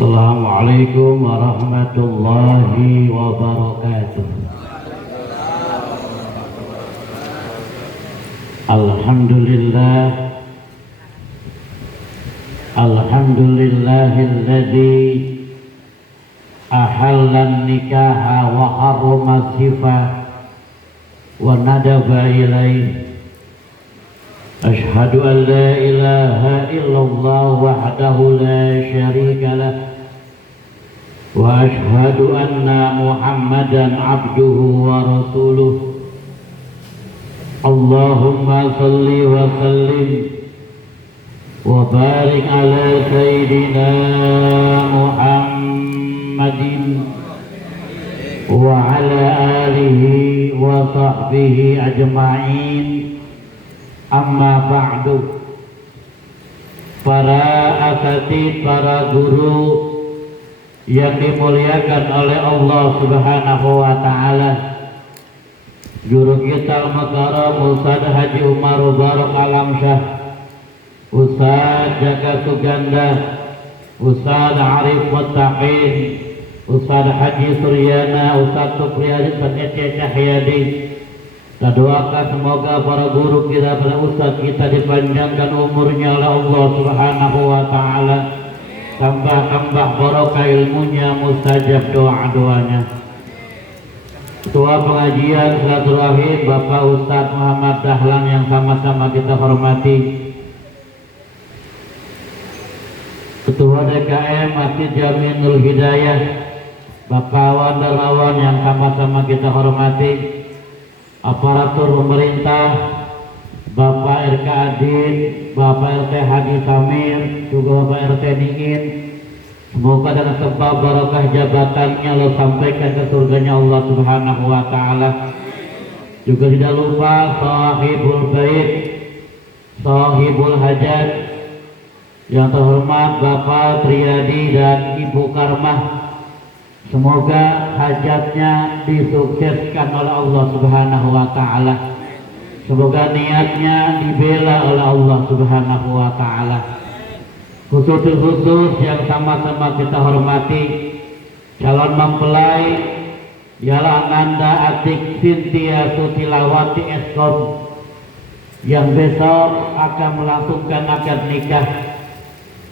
Assalamualaikum warahmatullahi wabarakatuh. Alhamdulillah, alhamdulillahilladzi ahallan nikaha wa harrama sifah wa nadaba ilaih. Ashhadu an la ilaha illallah wahdahu la syarika lah wa ashhadu anna Muhammadan abduhu wa rasuluh. Allahumma salli wa sallim wa barik ala sayyidina Muhammadin wa ala alihi wa sahbihi ajma'in. Amma ba'du. Para asatid, para guru yang dimuliakan oleh Allah Subhanahu wa taala, guru kita al-mukarram Ustaz Haji Umar Barok Alamsyah, Ustaz Jaka Suganda, Ustaz Arif Muttaqin, Ustaz Haji Suryana, Ustaz Supriyadi, Ustaz Ece Cahyadi. Kita doakan semoga para guru kita, para ustaz kita dipanjangkan umurnya oleh Allah Subhanahu wa taala, tambah barokah ilmunya, mustajab doa-doanya. Ketua pengajian silaturahim Bapak Ustaz Muhammad Dahlan yang sama-sama kita hormati, Ketua DKM Masjid Jaminul Hidayah Bapak Awan Darmawan yang sama-sama kita hormati, aparatur pemerintah, Bapak RK Adin, Bapak RT Haji Samir, juga Bapak RT Ningin. Semoga dengan sebab barokah jabatannya Allah sampaikan ke surganya Allah Subhanahu wa taala. Juga tidak lupa sahibul bait, sahibul hajat yang terhormat Bapak Triyadi dan Ibu Karmah. Semoga hajatnya disukseskan oleh Allah Subhanahu wa taala. Semoga niatnya dibela oleh Allah Subhanahu wa taala. Khusus yang sama-sama kita hormati, calon mempelai ialah Ananda Atik Sintia Sutilawati Eskom yang besok akan melangsungkan akad nikah,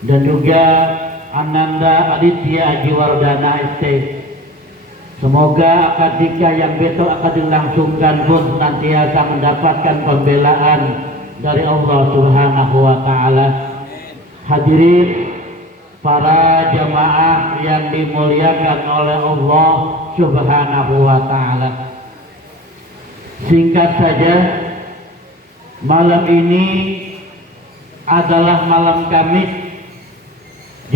dan juga Ananda Aditya Ajiwardana ST. Semoga akad nikah yang besok akan dilangsungkan pun senantiasa mendapatkan pembelaan dari Allah Subhanahu wa taala. Hadirin para jamaah yang dimuliakan oleh Allah Subhanahu wa taala. Singkat saja, malam ini adalah malam Kamis,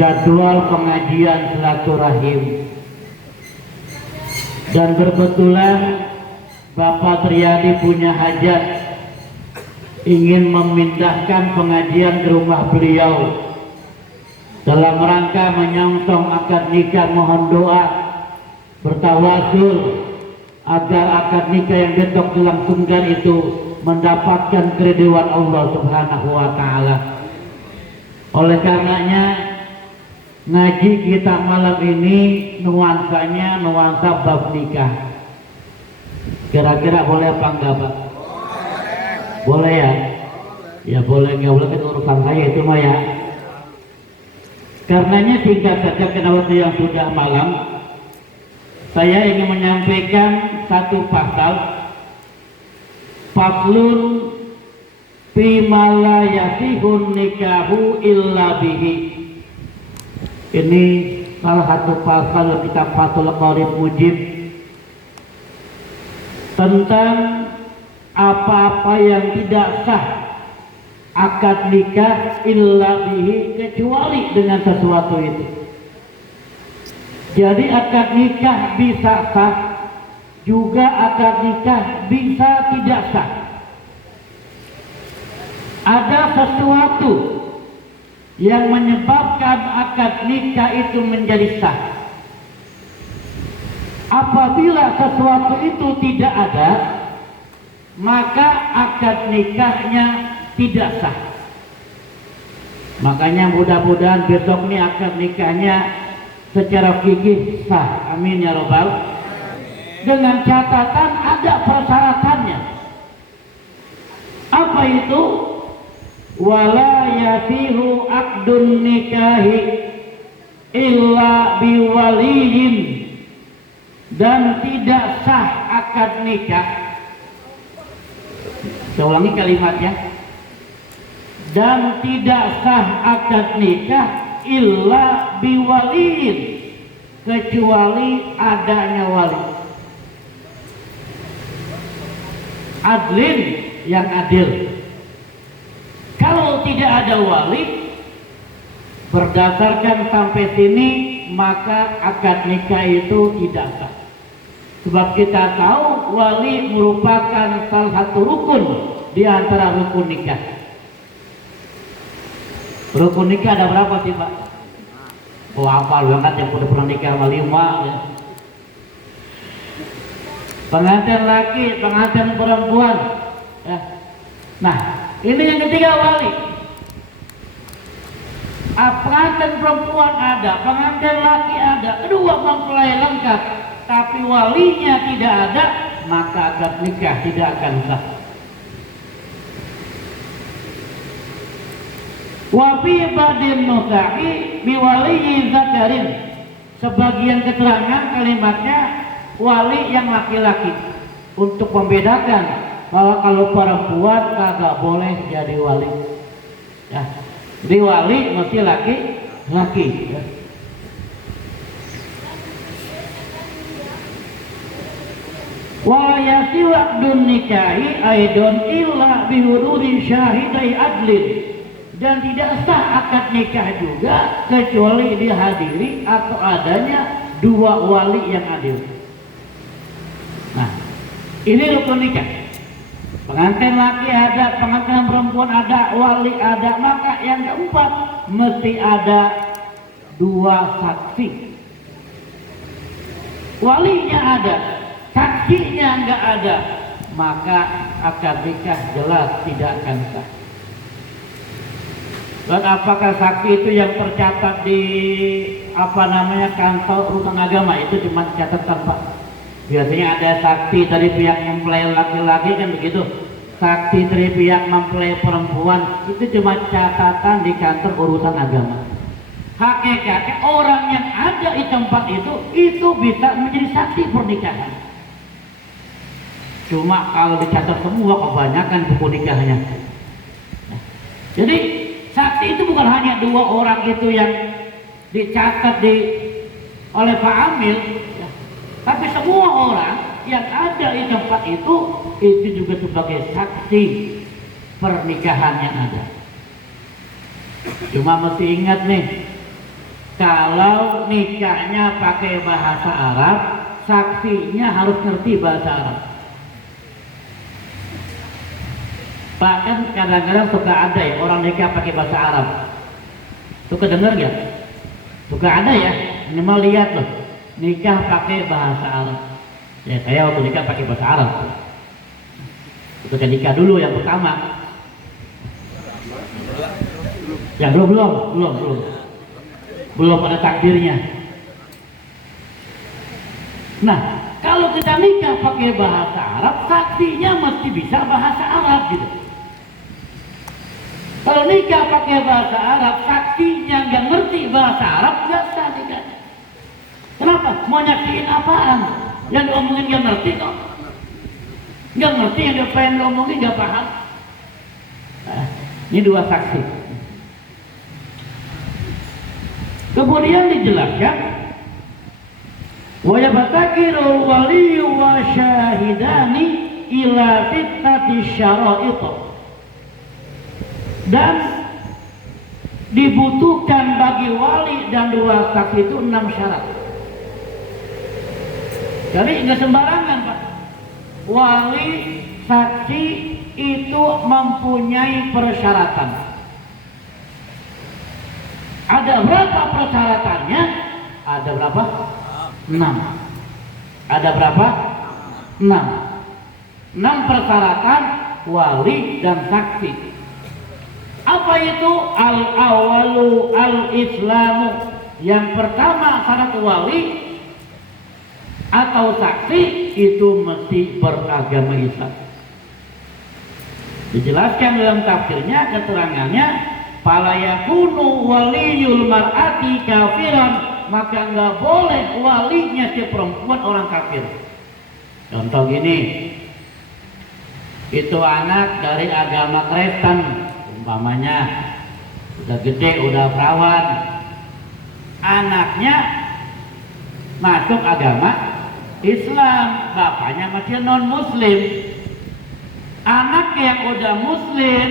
jadwal pengajian silaturahim, dan kebetulan Bapak Triyadi punya hajat, ingin memindahkan pengajian ke rumah beliau dalam rangka menyongsong akad nikah. Mohon doa bertawasul agar akad nikah yang besok dilangsungkan itu mendapatkan keridhaan Allah Subhanahu wa taala. Oleh karenanya ngaji kita malam ini nuansanya nuansa bab nikah. Kira-kira boleh apa enggak, Pak? Boleh ya? Ya boleh, nggak boleh kan urusan saya itu mah ya. Karenanya singkat saja, kenapa yang sudah malam, saya ingin menyampaikan satu pasal, faslun fima la yasihun nikahu illa bihi. Ini salah satu pasal kitab Fathul Qorib Mujib tentang apa-apa yang tidak sah akad nikah illa bihi, kecuali dengan sesuatu itu. Jadi akad nikah bisa sah, juga akad nikah bisa tidak sah. Ada sesuatu yang menyebabkan akad nikah itu menjadi sah? Apabila sesuatu itu tidak ada, maka akad nikahnya tidak sah. Makanya mudah-mudahan besok ini akad nikahnya secara fikih sah. Amin ya robbal. Dengan catatan ada persyaratannya. Apa itu? Wala yasihu aqdun nikahi illa biwaliyin, dan tidak sah akad nikah. Saya ulangi kalimatnya. Dan tidak sah akad nikah illa biwaliyin, kecuali adanya wali. Adlin, yang adil. Kalau tidak ada wali, berdasarkan sampai sini, maka akad nikah itu tidak sah. Sebab kita tahu wali merupakan salah satu rukun di antara rukun nikah. Rukun nikah ada berapa sih Pak? Oh hafal banget yang udah pernah nikah sama 5 ya. Pengantin laki, pengantin perempuan ya. Nah ini yang ketiga wali. Pengantin perempuan ada, pengantin laki ada, kedua mempelai lengkap, tapi walinya tidak ada, maka akad nikah tidak akan sah. Wa fi badin nukahi biwaliyi zakarin. Sebagian keterangan kalimatnya wali yang laki-laki, untuk membedakan bahwa kalau perempuan kagak boleh jadi wali. Ya. Di wali mesti laki-laki. Ya. Wa yasihu aqdun nikahi aidon illa bihuduri syahidai adlin, dan tidak sah akad nikah juga kecuali dihadiri atau adanya 2 wali yang adil. Nah, ini rukun nikah. Pengantin laki ada, pengantin perempuan ada, wali ada, maka yang keempat mesti ada 2 saksi. Walinya ada, saksinya enggak ada, maka akad nikah jelas tidak akan sah. Dan apakah saksi itu yang tercatat di kantor urusan agama? Itu cuma catatan Pak. Biasanya ada saksi dari pihak mempelai laki-laki kan begitu, saksi dari pihak mempelai perempuan, itu cuma catatan di kantor urusan agama. Hakikatnya orang yang ada di tempat itu bisa menjadi saksi pernikahan. Cuma kalau dicatat semua kebanyakan buku nikahnya. Jadi saksi itu bukan hanya 2 orang itu yang dicatat oleh Pak Amil, ya. Tapi semua orang yang ada di tempat itu juga sebagai saksi pernikahan yang ada. Cuma mesti ingat nih, kalau nikahnya pakai bahasa Arab, saksinya harus ngerti bahasa Arab. Bahkan kadang-kadang suka ada ya orang nikah pakai bahasa Arab. Suka dengar ya? Suka ada ya? Minimal lihat loh, nikah pakai bahasa Arab. Ya saya waktu nikah pakai bahasa Arab. Ketika nikah dulu yang pertama. Ya belum ada takdirnya. Nah, kalau kita nikah pakai bahasa Arab, saksinya mesti bisa bahasa Arab gitu. Kalau nikah pakai bahasa Arab, saksinya nggak ngerti bahasa Arab, nggak sah nikah. Kenapa? Mau nyaksiin apaan? Yang diomongin nggak ngerti kok. Nggak ngerti yang dia pengen diomongin, nggak paham. Nah, ini 2 saksi. Kemudian dijelaskan, wa yabtakirul waliyyu wa syahidani ila sittati syara'it. Dan dibutuhkan bagi wali dan 2 saksi itu 6 syarat. Jadi nggak sembarangan Pak. Wali saksi itu mempunyai persyaratan. Ada berapa persyaratannya? Ada berapa? 6. Ada berapa? 6. 6 persyaratan wali dan saksi. Apa itu? Al-awalu al-islamu. Yang pertama syarat wali atau saksi itu mesti beragama Islam. Dijelaskan dalam tafsirnya, keterangannya, fala yakunu waliyul mar'ati kafiran, maka nggak boleh walinya si perempuan orang kafir. Contoh gini, itu anak dari agama Kristen, umpamanya udah gede, udah perawan, anaknya masuk agama Islam, bapaknya masih non muslim. Anak yang udah muslim,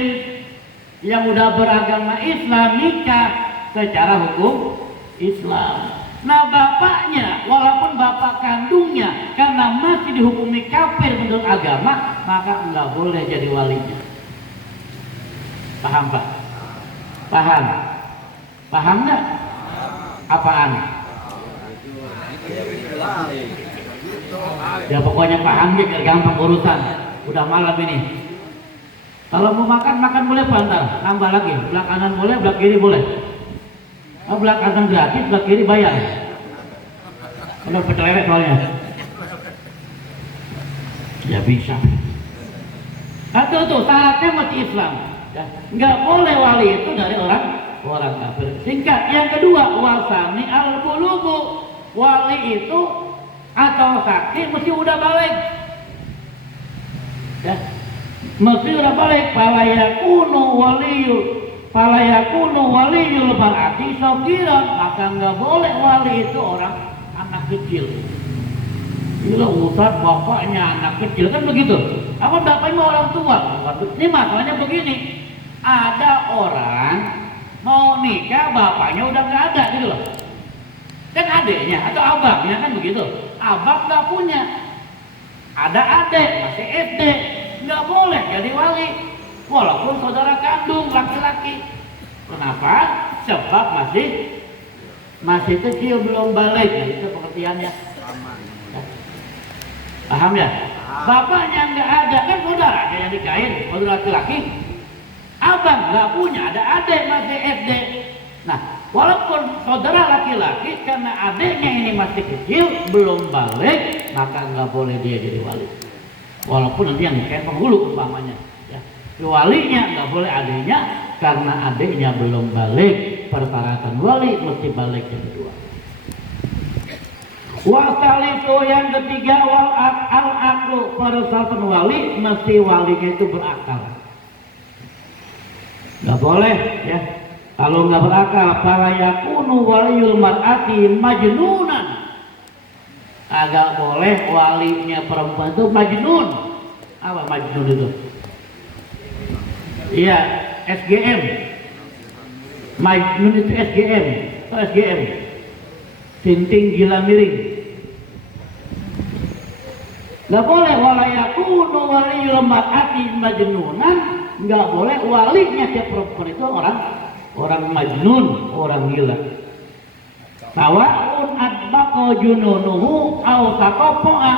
yang udah beragama Islam, nikah secara hukum Islam. Nah bapaknya, walaupun bapak kandungnya, karena masih dihukumi kafir menurut agama, maka nggak boleh jadi walinya. Paham Pak? Paham? Paham nggak? Apaan? Ya pokoknya paham ya, gampang urusan. Udah malam ini. Kalau mau makan, makan boleh pantar, nambah lagi. Belah kanan boleh, belah kiri boleh. Oh, belah kanan gratis, belah kiri bayar. Kalau pecelewek soalnya. Ya bisa. Atau tuh syaratnya mesti Islam. Ya, nggak boleh wali itu dari orang kafir. Singkat. Yang kedua, wasani al-bulugu. Wali itu atau saksi mesti udah balik. Ya, mesti udah balik. Fala yakunu waliyul mar'ati sagiran, maka nggak boleh wali itu orang anak kecil. Gila Ustaz, bapaknya anak kecil kan begitu. Apa bapaknya orang tua? Ini masalahnya begini. Ada orang mau nikah, bapaknya udah nggak ada gitu loh. Kan adeknya atau abangnya kan begitu. Abang nggak punya. Ada adek masih SD, nggak boleh jadi wali walaupun saudara kandung laki-laki. Kenapa? Sebab masih kecil, belum balik. Nah, itu pengertiannya. Paham ya? Bapaknya nggak ada, kan saudara yang nikahin, saudara laki-laki. Abang nggak punya, ada adek masih SD. Nah, walaupun saudara laki-laki, karena adiknya ini masih kecil, belum balik, maka nggak boleh dia jadi wali. Walaupun nanti yang nikahin penghulu umpamanya, ya. Walinya nggak boleh adiknya, karena adiknya belum balik. Persyaratan wali mesti balik yang kedua. Wasalitu yang ketiga, wal al-aqlu. Persyaratan wali mesti walinya itu berakal. Nggak boleh ya. Kalau nggak berakal, fala yakunu waliyul mar'ati majnunan. Agak boleh walinya perempuan itu majnun. Apa majnun itu? Iya, SGM. Majnun itu SGM. Oh, SGM. Sinting gila miring. Nggak boleh wala yakunu waliyul mar'ati majnunan. Nggak boleh walinya si perempuan itu orang majnun, orang gila. Sawa'un adbaqa jununuhu aw taqafa'a,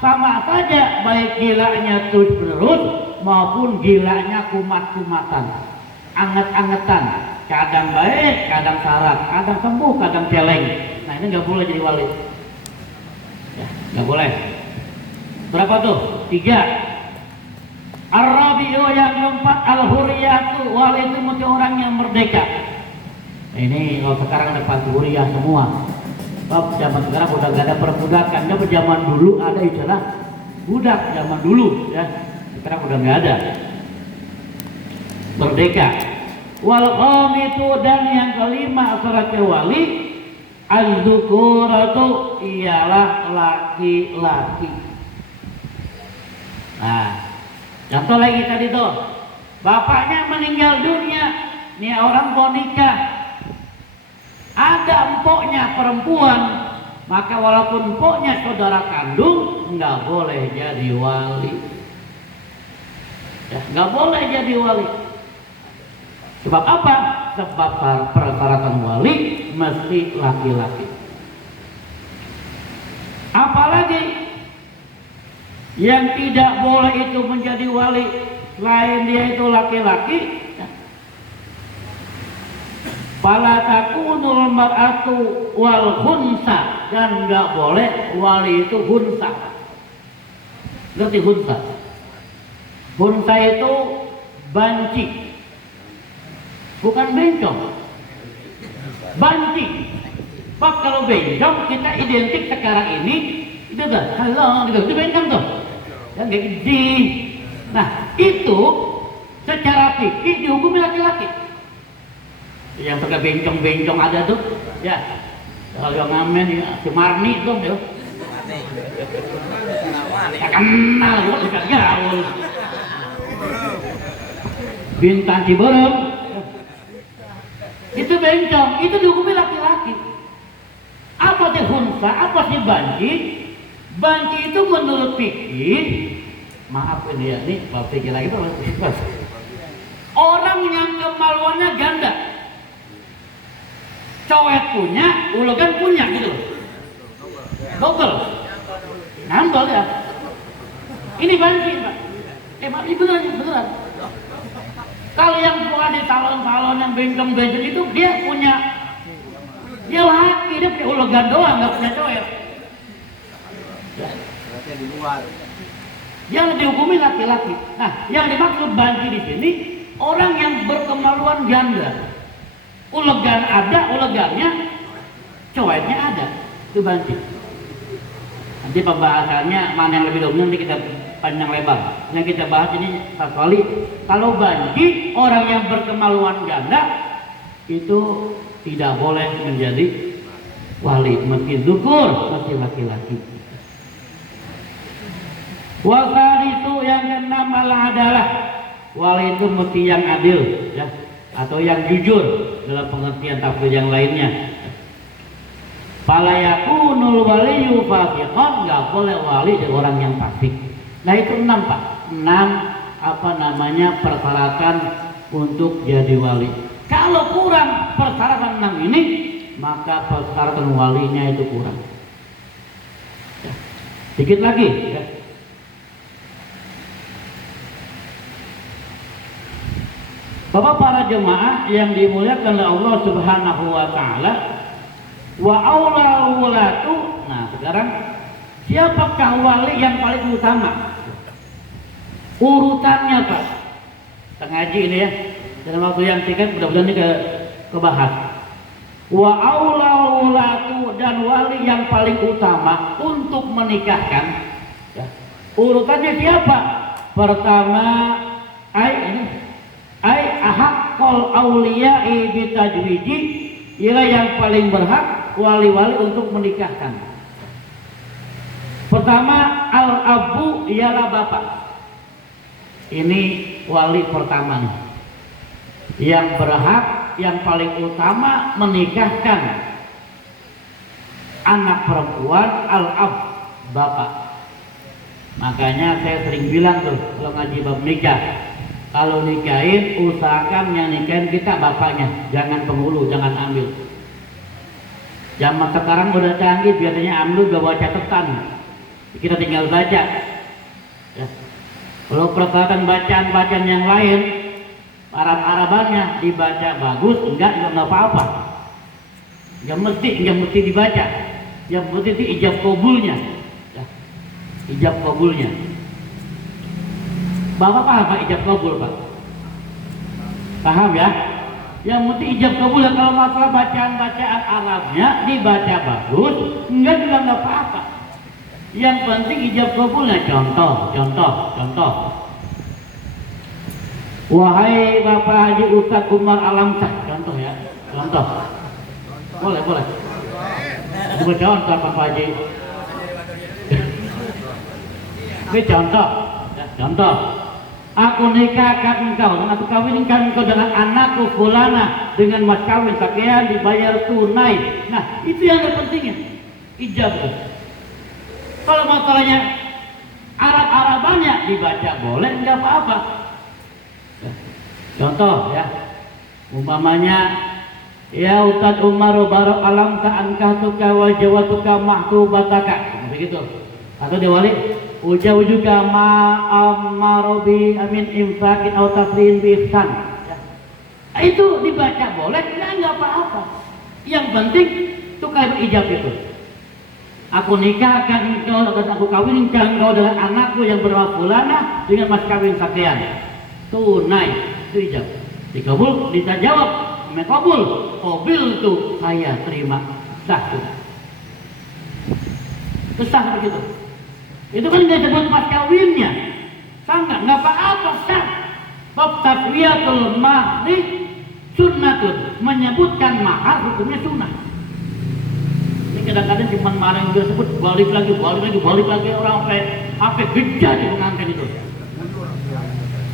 sama saja baik gilanya terus menerus maupun gilanya kumat-kumatan, anget-angetan, kadang baik, kadang sarat, kadang sembuh, kadang celeng. Nah ini nggak boleh jadi wali. Ya, nggak boleh. Berapa tuh? 3. Ar-rabi'u yang keempat, al-huriyatu. Wali itu mesti orang yang merdeka. Ini kalau sekarang ada huriyah semua. Kalau zaman sekarang udah gak ada perbudakan. Ya zaman dulu ada istilah budak zaman dulu ya. Sekarang udah gak ada. Merdeka. Wal qamitu, dan yang kelima syarat wali, az-dzukuratu, ialah laki-laki. Nah, contoh lagi tadi tuh, bapaknya meninggal dunia, nih orang mau nikah, ada empoknya perempuan, maka walaupun empoknya saudara kandung, nggak boleh jadi wali. Ya, nggak boleh jadi wali. Sebab apa? sebab persyaratan wali mesti laki-laki. Apalagi yang tidak boleh itu menjadi wali selain dia itu laki-laki. Fala takunul mar'atu wal khunsa, dan nggak boleh wali itu khunsa. Ngerti khunsa? Khunsa itu banci, bukan bencong. Banci. Pak, kalau bencong kita identik sekarang ini itu kan, halo gitu, itu bencong tuh, yang kayak gede. Nah itu secara fikih dihukumi laki-laki. Yang pakai bencong-bencong ada tuh, ya. Kalau yang ngamen ya, Sumarni tuh, ya. Tak kenal, kok dekat gaul. Bintang Ciberem, itu bencong, itu dihukumi laki-laki. Apa sih khunsa, apa sih banci? Banci itu menurut fikih, maaf ini ya, nih Pak fikih lagi Pak. Orang yang kemaluannya ganda. Cowet punya, ulegan punya gitu. Double. Nambal ya. Ini banci, Pak. Ini beneran. Kalau yang bukan di salon-salon yang bencong-bencong itu dia punya, dia laki, dia punya ulegan doang, nggak punya cowet. Yang dihukumi laki-laki. Nah, yang dimaksud banci di sini orang yang berkemaluan ganda. Ulegan ada, ulegannya, cowetnya ada, itu banci. Nanti pembahasannya mana yang lebih dominan nanti kita panjang lebar. Yang kita bahas ini sekali, kalau banci orang yang berkemaluan ganda itu tidak boleh menjadi wali, mesti zukur, mesti laki-laki. Wasal itu yang keenam adalah wali itu mesti yang adil, ya, atau yang jujur dalam pengertian tafsir yang lainnya. Fala yakunul waliyu fasiqan, nggak boleh wali dari orang yang fasik. Nah itu 6 Pak, 6 persyaratan untuk jadi wali. Kalau kurang persyaratan 6 ini, maka persyaratan walinya itu kurang. Ya. Dikit lagi, ya. Bapak para jemaah yang dimuliakan oleh Allah Subhanahu wa taala, wa aulal wulatu. Nah, sekarang siapakah wali yang paling utama? Urutannya, Pak. Kita ngaji ini ya. Dalam waktu yang singkat mudah-mudahan ini kebahas. Wa aulal wulatu, dan wali yang paling utama untuk menikahkan, ya. Urutannya siapa? Pertama, ahaqqul auliya'i bitajwidi, ialah yang paling berhak wali-wali untuk menikahkan. Pertama, al-abu, ialah bapak. Ini wali pertama nih, yang berhak, yang paling utama menikahkan anak perempuan, al-ab, bapak. Makanya saya sering bilang tuh kalau ngaji bab nikah, kalau nikahin usahakan yang nikahin kita bapaknya, jangan penghulu, jangan ambil. Zaman sekarang udah canggih, biasanya ambil gak bawa catatan, kita tinggal baca. Ya. Kalau persyaratan bacaan yang lain, Arab-Arabannya dibaca bagus, enggak apa-apa. Yang mesti dibaca, yang mesti itu ijab kabulnya, ya. Ijab kabulnya. Bapak paham Pak ijab kabul Pak? Paham ya? Yang mesti ijab kabul, ya. Kalau masalah bacaan-bacaan Arabnya dibaca bagus, enggak juga enggak apa-apa. Yang penting ijab kabulnya. Contoh. Wahai Bapak Haji Ustadz Umar Alamsah, contoh ya, contoh. Boleh. Coba contoh Pak Haji. Ini contoh. Aku nikahkan engkau, dan aku kawinkan engkau dengan anakku fulana dengan mas kawin sekian, dibayar tunai. Nah itu yang pentingnya, ijab. Kalau masalahnya Arab-Arabannya dibaca boleh, enggak apa-apa. Contoh ya, Umpamanya, ya Ustaz Umar barok alam ta'ankah tuka wa jawatuka mahtubataka, begitu. Atau dia wali, ujaujuka ma'amarobi amin infaqin atau tasrin bi ihsan. Itu dibaca boleh, nggak apa-apa. Yang penting tukar ijab itu. Aku nikahkan engkau dan aku kawinkan engkau dengan anakku yang bernama Fulana dengan mas kawin sekian. Tunai, itu ijab. Dikabul, ditajawab, mekabul, mobil itu saya terima, sah tuh. Sah begitu. Itu kan dia sebut mas kawinnya, sangat nggak apa-apa sah. Bab taswiyatul mahri sunnatun, menyebutkan mahar hukumnya sunnah. Ini kadang-kadang cuma marah yang dia sebut balik lagi orang sampai gejah di pengantin itu.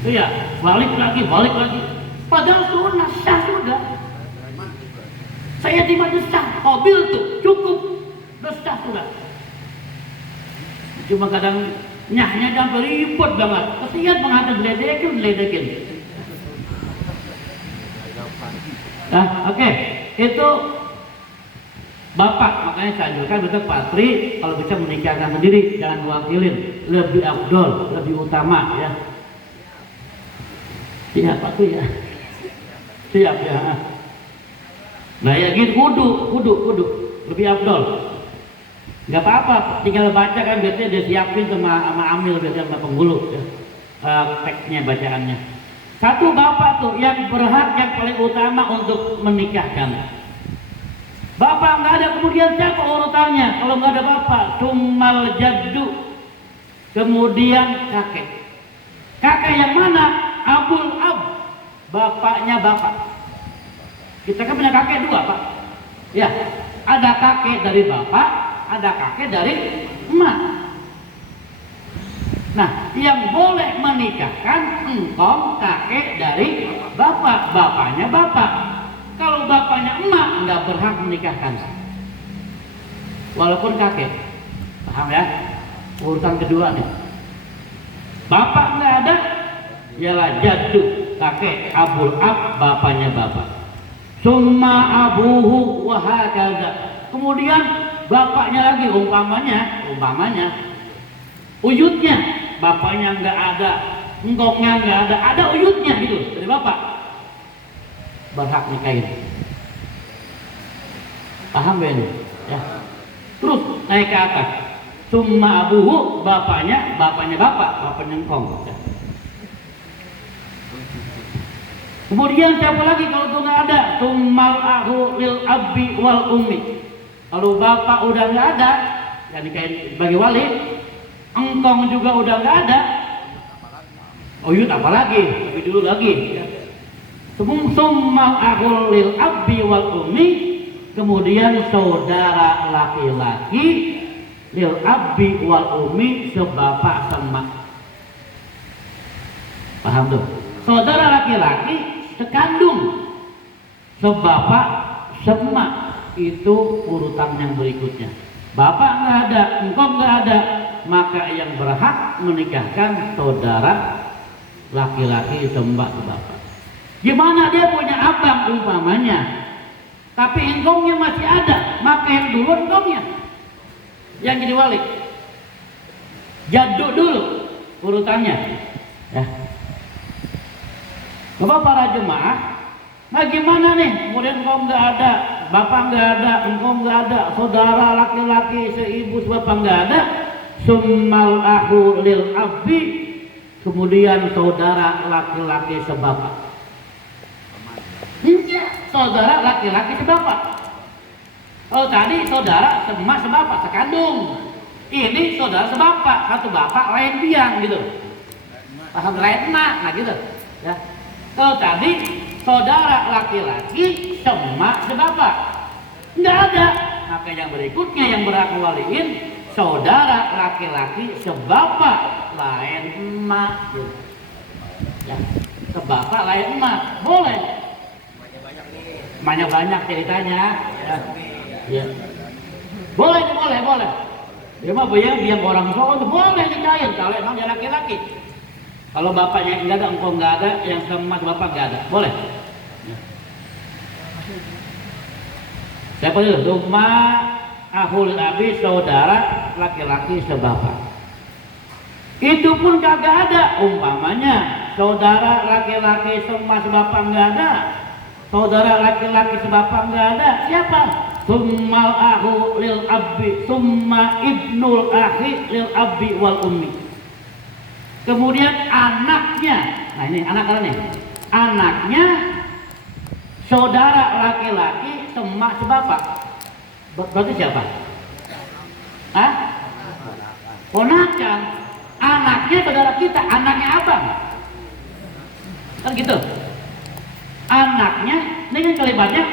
Iya, balik lagi. Padahal sunnah sah sudah. Saya terima sah, mobil tuh cukup, sah sudah. Cuma kadang nyahnya sampai ribet banget. Kesian pengantin ledekin. Nah, oke. Itu bapak, makanya saya anjurkan betul patri kalau bisa menikahkan sendiri, jangan mewakilin, lebih afdol, lebih utama ya. Siap Pak tuh ya. Siap ya. Nah ya gitu kudu lebih afdol. Gak apa-apa, tinggal baca kan biasanya dia siapin sama amil biasanya sama penghulu ya. Teksnya bacaannya. Satu bapak tuh yang berhak yang paling utama untuk menikahkan. Bapak nggak ada, kemudian siapa urutannya? Kalau nggak ada bapak, summal jaddu, kemudian kakek. Kakek yang mana? Abul ab, bapaknya bapak. Kita kan punya kakek dua Pak. Ya, ada kakek dari bapak, ada kakek dari emak. Nah, yang boleh menikahkan engkau kakek dari bapak, bapaknya bapak. Kalau bapaknya emak nggak berhak menikahkan, walaupun kakek. Paham ya? Urutan kedua nih. Bapak nggak ada, ialah jaddu, kakek, abul ab, bapaknya bapak. Summa abuhu wahakaza. Kemudian bapaknya lagi, umpamanya uyutnya, bapaknya nggak ada, engkongnya nggak ada uyutnya gitu dari bapak, berhak nikahin. Paham ya ini? Ya. Terus naik ke atas. Summa abuhu, bapaknya bapak, bapaknya engkong. Ya. Kemudian siapa lagi kalau itu nggak ada? Summal ahu lil abi wal ummi. Kalau bapak udah nggak ada, ya nikahin bagi wali. Engkong juga udah nggak ada. Uyut apalagi? Lebih dulu lagi. Summal ahu lil abi wal ummi. Kemudian saudara laki-laki lil abi wal ummi, sebapak semak. Paham tuh? Saudara laki-laki sekandung, sebapak semak, itu urutan yang berikutnya. Bapak nggak ada, engkau nggak ada, maka yang berhak menikahkan saudara laki-laki semak sebapak. Gimana dia punya abang umpamanya, tapi engkongnya masih ada, maka yang dulu engkongnya yang jadi wali. Jaduk dulu urutannya ya. Bapak para jemaah, nah gimana nih? Kemudian engkau nggak ada, bapak nggak ada, engkau nggak ada, saudara laki-laki seibu sebapak nggak ada. Summal ahu lil abi, kemudian saudara laki-laki sebapak. Saudara laki-laki sebapak. Oh tadi saudara semak sebapak, sekandung. Ini saudara sebapak, satu bapak lain biang gitu. Paham, lain emak, nah gitu. Ya. Kalau tadi saudara laki-laki semak sebapak, nggak ada, maka yang berikutnya yang berhak waliin saudara laki-laki sebapak lain emak, gitu. Ya, sebapak lain emak, boleh. Banyak ceritanya, ya. Ya. Boleh. Dia mah biar orang tua itu boleh nikahin kalau emang dia laki-laki. Kalau bapaknya nggak ada, engkau nggak ada, yang sama bapak nggak ada, boleh. Ya. Siapa itu? Summa ahul abi, saudara laki-laki sebapak. Itu pun kagak ada. Umpamanya saudara laki-laki sama sebapak nggak ada, saudara laki-laki sebapak nggak ada, siapa? Summal ahu lil abi, summa ibnul ahi lil abi wal ummi. Kemudian anaknya, nah ini anak-anaknya, anaknya saudara laki-laki sama sebapak. Berarti siapa? Hah? Ponakan. Anaknya saudara kita, anaknya abang. Kan gitu. Anaknya, ini kan kalimatnya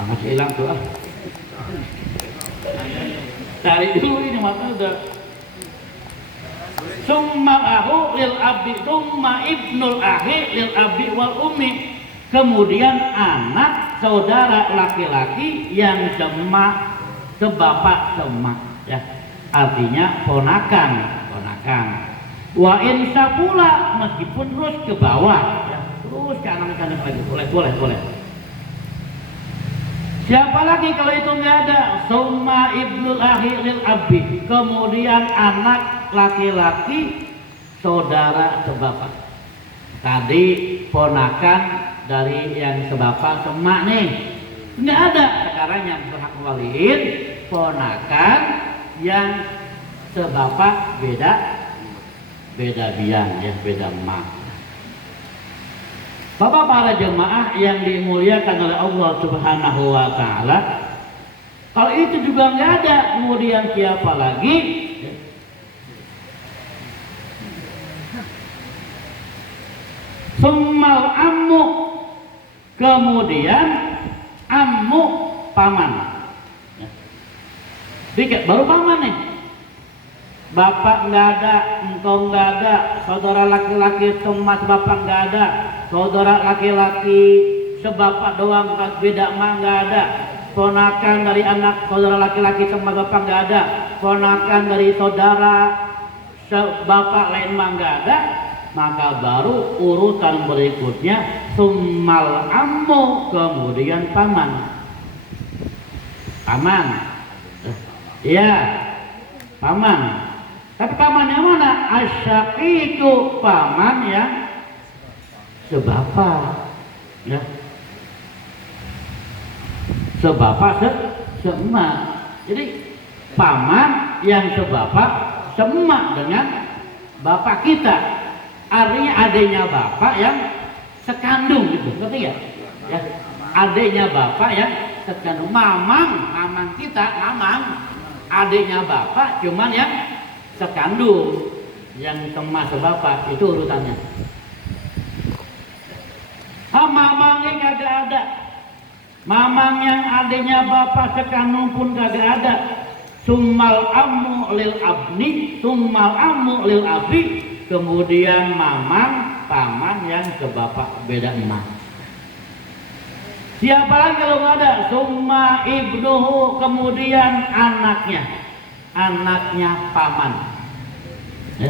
masih hilang tuh. Cari dulu ini makanya udah. Summa ahu lil abi, summa ibnul ahi lil abi wal ummi. Kemudian anak saudara laki-laki yang sebapak semak, ya. Artinya ponakan. Wa insya pula meskipun terus ke bawah, ya. Terus ke kanan lagi, boleh. Siapa lagi kalau itu nggak ada? Summa ibnul ahi lil abi. Kemudian anak laki-laki saudara sebapak. Tadi ponakan dari yang sebapak semak nih. Nggak ada. Sekarang yang berhak waliin ponakan yang sebapak beda biang, ya, beda emak. Bapak para jemaah yang dimuliakan oleh Allah Subhanahu wa taala, kalau itu juga nggak ada, kemudian siapa lagi? Summal ammu, kemudian ammu paman. Dikit baru paman nih. Bapak nggak ada, engkau nggak ada, saudara laki-laki sama sebapak nggak ada, saudara laki-laki sebapak doang beda emak nggak ada, ponakan dari anak saudara laki-laki sama bapak nggak ada, ponakan dari saudara sebapak lain mah nggak ada, maka baru urutan berikutnya summal ammu, kemudian paman. Iya, paman. Tapi paman yang mana? Asyaki itu paman yang sebapak, ya. Sebapak semak. Jadi paman yang sebapak semak dengan bapak kita. Artinya adiknya bapak yang sekandung gitu, ngerti ya? Ya. Adiknya bapak yang sekandung. Mamang kita, adiknya bapak cuman yang sekandung, yang sama sebapak, itu urutannya. Mamangnya kagak ada, mamang yang adiknya bapak sekandung pun kagak ada. Summal ammu lil abni, summal ammu lil abi, kemudian mamang paman yang sebapak beda emak. Siapa lagi kalau nggak ada? Summa ibnuhu, kemudian anaknya paman. Ya.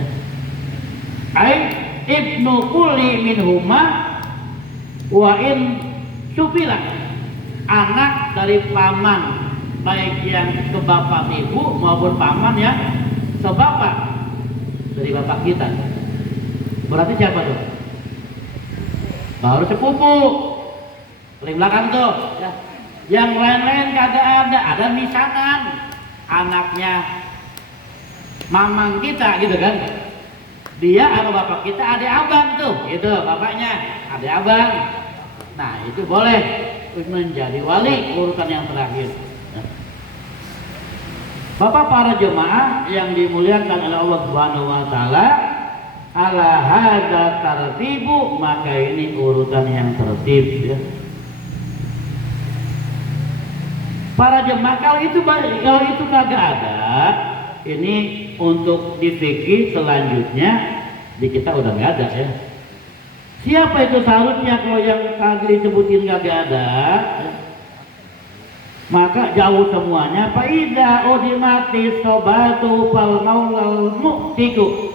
Ai ibnu kulli minhuma wa in supila, anak dari paman, baik yang sebapak ibu maupun paman yang sebapak dari bapak kita. Berarti siapa tuh? Baru sepupu. Paling belakang tuh, ya. Yang lain-lain kagak ada misanan. Anaknya mamang kita gitu kan, dia atau bapak kita adik abang tuh, itu bapaknya adik abang. Nah itu boleh menjadi wali, urutan yang terakhir. Bapak para jemaah yang dimuliakan oleh Allah Subhanahu wa taala, ala hadza tartibu, maka ini urutan yang tertib, ya. Para jemaah, kalau itu kagak ada, ini untuk di fikih selanjutnya di kita udah nggak ada, ya. Siapa itu seharusnya kalau yang tadi disebutin kagak ada, ya? Maka jauh semuanya. Faida udimati sobatu fal maulal mu'tiku,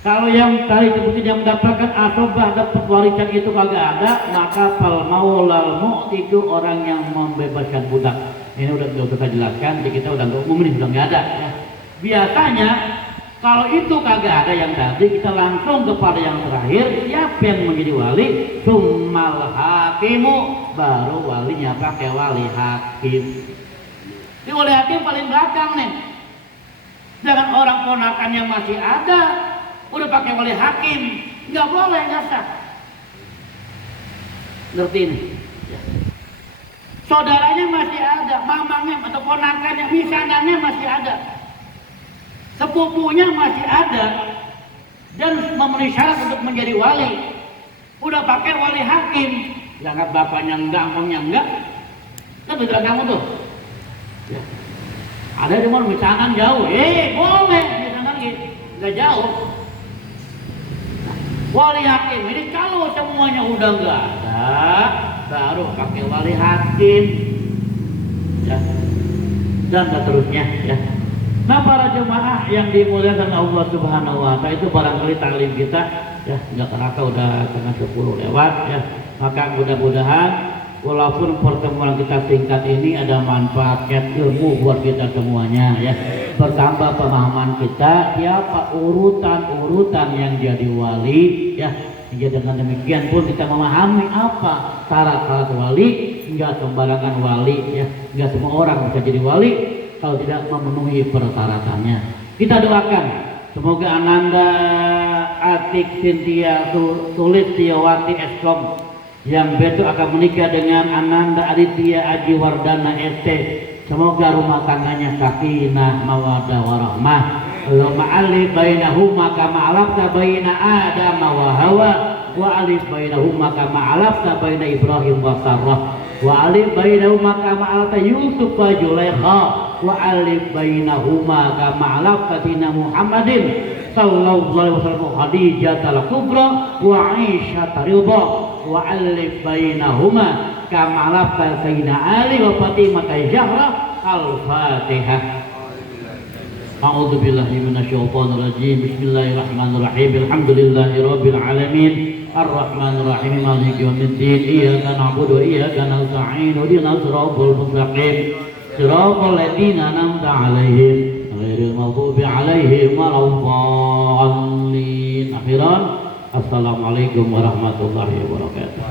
Kalau yang tadi mungkin yang mendapatkan asobah dapat warisan itu kagak ada, maka fal maulal mu'ti itu orang yang membebaskan budak. Ini udah kita jelaskan, jadi kita udah nggak umum ini udah nggak ada. Ya. Biasanya kalau itu kagak ada yang tadi, kita langsung kepada yang terakhir, siapa yang menjadi wali? Summal hakimu, baru walinya pakai wali hakim. Di wali hakim paling belakang nih. Jangan orang ponakan yang masih ada udah pakai wali hakim, nggak boleh, nggak sah. Ngerti ini? Ya. Saudaranya masih ada, mamangnya atau ponakannya, misanannya masih ada, sepupunya masih ada, dan memenuhi syarat untuk menjadi wali, udah pakai wali hakim. Jangan bapaknya enggak, amangnya enggak, kan beneran kamu tuh. Ya. Ada cuma misanan jauh, boleh misanan gitu, nggak jauh. Wali hakim ini kalau semuanya udah nggak ada, baru pakai wali hakim, ya, dan seterusnya, ya. Nah, para jemaah yang dimuliakan Allah Subhanahu Wa Taala, itu barangkali taklim kita, ya, nggak kerasa udah setengah 10 lewat, ya. Maka mudah-mudahan walaupun pertemuan kita singkat ini ada manfaat ilmu buat kita semuanya, ya. Bertambah pemahaman kita siapa urutan-urutan yang jadi wali, ya. Jadi dengan demikian pun kita memahami apa syarat-syarat wali. Enggak sembarangan wali, ya. Enggak semua orang bisa jadi wali kalau tidak memenuhi persyaratannya. Kita doakan semoga Ananda Atik Cynthia Sulistiawati Eskom yang besok akan menikah dengan Ananda Aditya Aji Wardana ST, semoga rumah tangganya sakinah mawaddah warahmah. Allahumma alif bainahuma kama alafta baina Adam wa Hawa, wa alif bainahuma kama alafta baina Ibrahim wa Sarah, wa alif bainahuma kama alafta Yusuf wa Zulaikha, wa alif bainahuma kama alafta tina Muhammadin sallallahu alaihi wasallam Khadijah al-Kubra wa Aisyah ridha, wa alif bainahuma kama alafta Sayyidina Ali wa Fatimah Zahra. Al-Fatihah. A'udzu billahi minasyaitonir rajim. Bismillahirrahmanirrahim. Alhamdulillahirabbil alamin. Arrahmanir rahim. Maliki yaumiddin. Iyyaka na'budu wa iyyaka nasta'in. Ihdinas siratal mustaqim. Siratal ladzina an'amta 'alaihim ghairil maghdubi 'alaihim waladdallin. Akhiran, assalamualaikum warahmatullahi wabarakatuh.